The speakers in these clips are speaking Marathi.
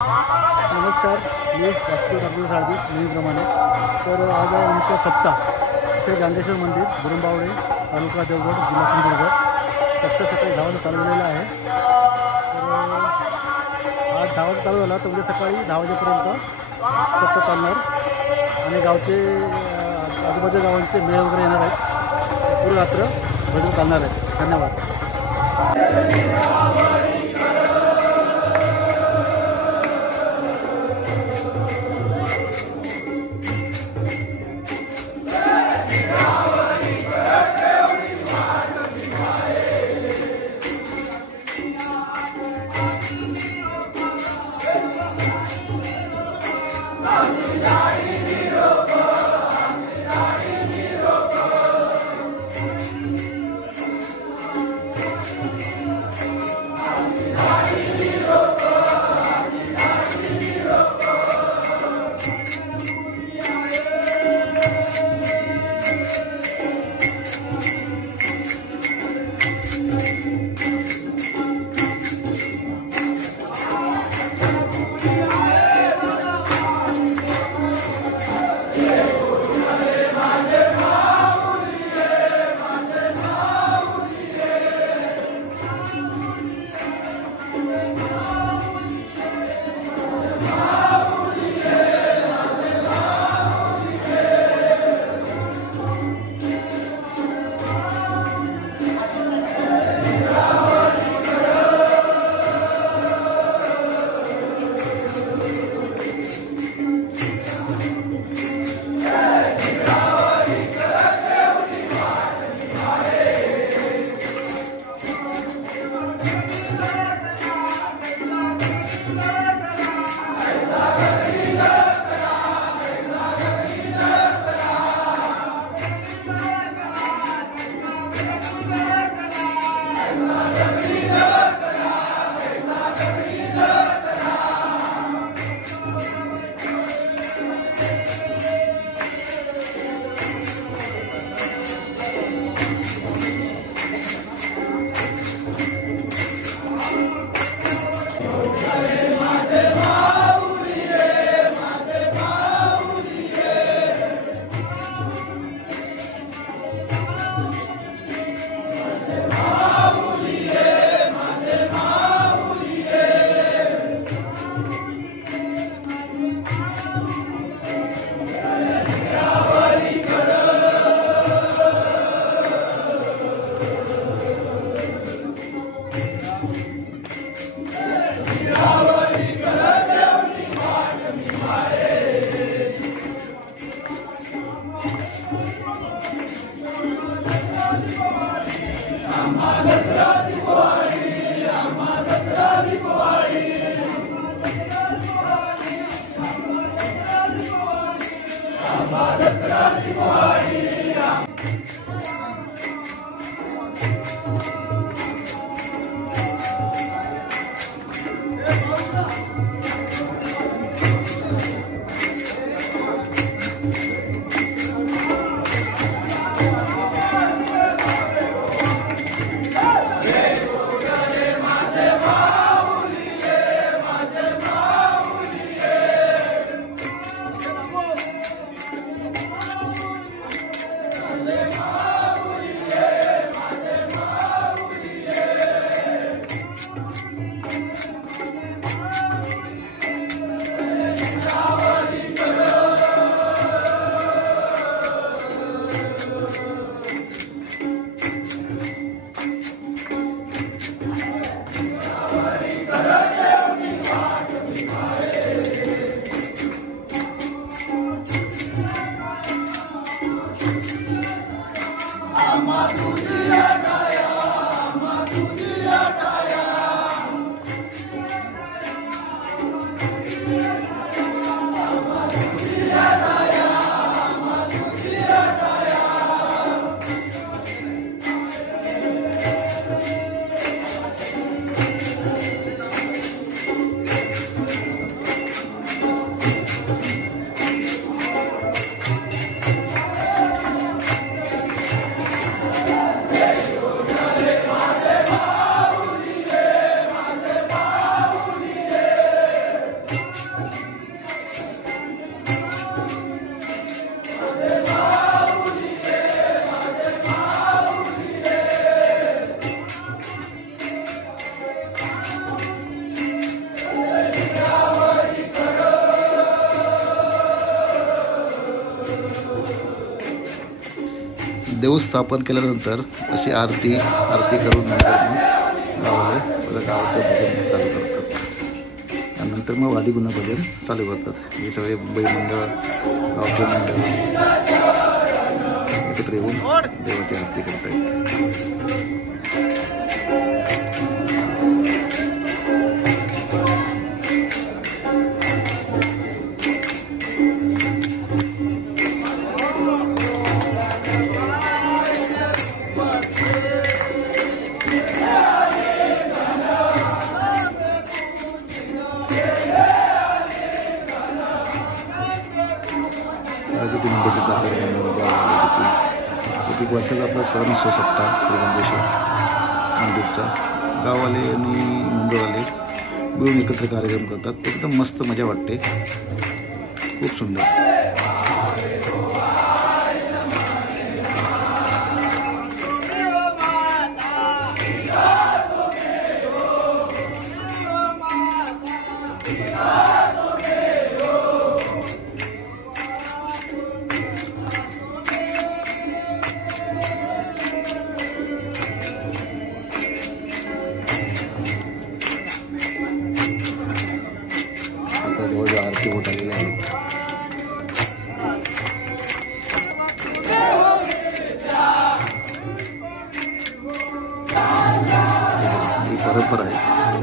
नमस्कार, मी वासुदेव डॉक्टर साळवी नेहमीप्रमाणे. तर आज आहे आमचं सप्ताह श्री गांगेश्वर मंदिर बुरुंबावळे तालुका देवगड जिल्हा सिंधुदुर्ग. सप्ताह सकाळी 10 वाजता चालू झालेला आहे. तर आज 10 वाजता चालू झाला तर उद्या सकाळी 10 वाजेपर्यंत सप्ताह चालणार आणि गावचे आजूबाजूच्या गावांचे मेळ वगैरे येणार आहेत. पूर्ण रात्र भजन चालणार आहेत. धन्यवाद. देवस्थापन केल्यानंतर अशी आरती करून नंतर मग गावाला गावाचं भजन चालू करतात आणि नंतर मग वाडी गुन्हा भजन चालू करतात. हे सगळे मुंबई मंडळ, गावचे मंडळ एकत्र येऊन देवाची आरती करतायत. किती मुंबईचे चाकर किती वर्षाचा आपला सण असतो सप्ताह श्रीगंगेश्वर मंदिरचा. गाववाले आणि मुंबईवाले मिळून एकत्र कार्यक्रम करतात. एकदम मस्त मजा वाटते, खूप सुंदर. आरती होत आलेली आहे. ही परंपरा आहे.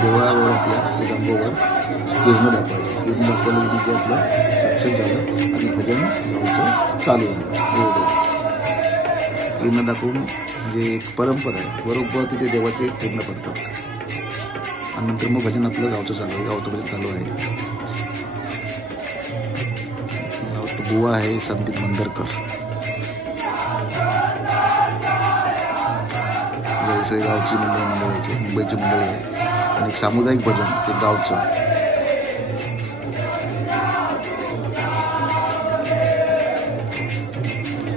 देवळावर आपल्या श्रीगंगेवर किरण दाखवायची. किरण दाखवलं म्हणजे आपलं सक्सेस झालं आणि भजन गावचं चालू झालं. किरण दाखवून म्हणजे एक परंपरा आहे. बरोबर तिथे देवाचे किरण पडतात आणि नंतर मग भजन आपलं गावचं चालू आहे. गावचं भजन चालू आहे. बुवा आहे संदीप मंदरकर. सगळे गावची मंडळी मुंबईची मंडळी आहे आणि एक सामुदायिक भजन एक गावचं.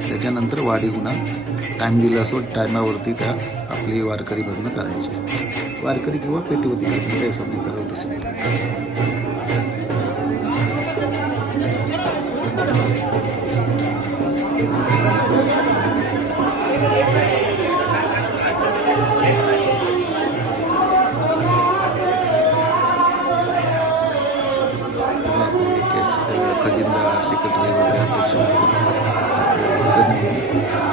त्याच्यानंतर वाडी गुन्हा टाइम दिला असो टायमावरती त्या आपली वारकरी भजनं करायची. वारकरी किंवा पेटीवती करायची असं नाही करावं तसं. खजिनदार सेक्रेटरी वगैरे अध्यक्ष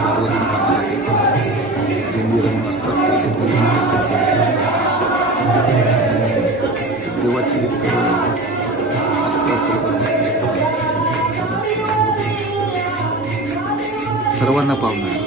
सार्वजनिक कामासाठी दिंडी रंग असतात. देवाची एक आस्था असते सर्वांना पावणार.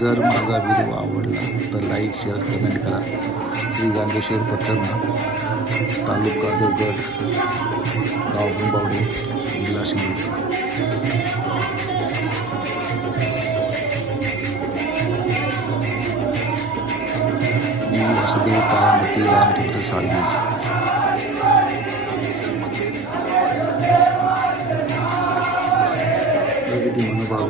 जर माझा व्हिडिओ आवडला तर लाईक शेअर कमेंट करा. श्रीगंगेश्वर पत्रना, तालुका देवगड, गाव गुंबावडे, जिल्हा सिंधुदुर्ग. मी वासुदेव तारामती रामचंद्र साळवी. किती मनोभाव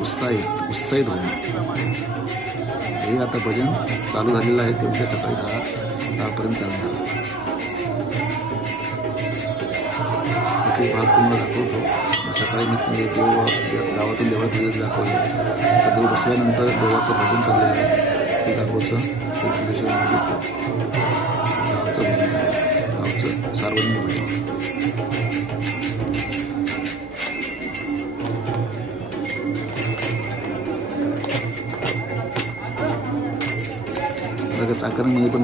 उत्साहित होऊन हे आता भजन चालू झालेलं आहे. ते उद्या सकाळी 10पर्यंत चालणार. एक भाग तुम्हाला दाखवतो. सकाळी मी गावातून देवळात दाखवलं. आता देव बसल्यानंतर देवाचं भजन चाललेलं आहे. श्रीगंगेचं श्रीगंगेश्वर मंदिरचं गावचं भजन चाललं. गावचं सार्वजनिक भजन. चाकरमध्ये पण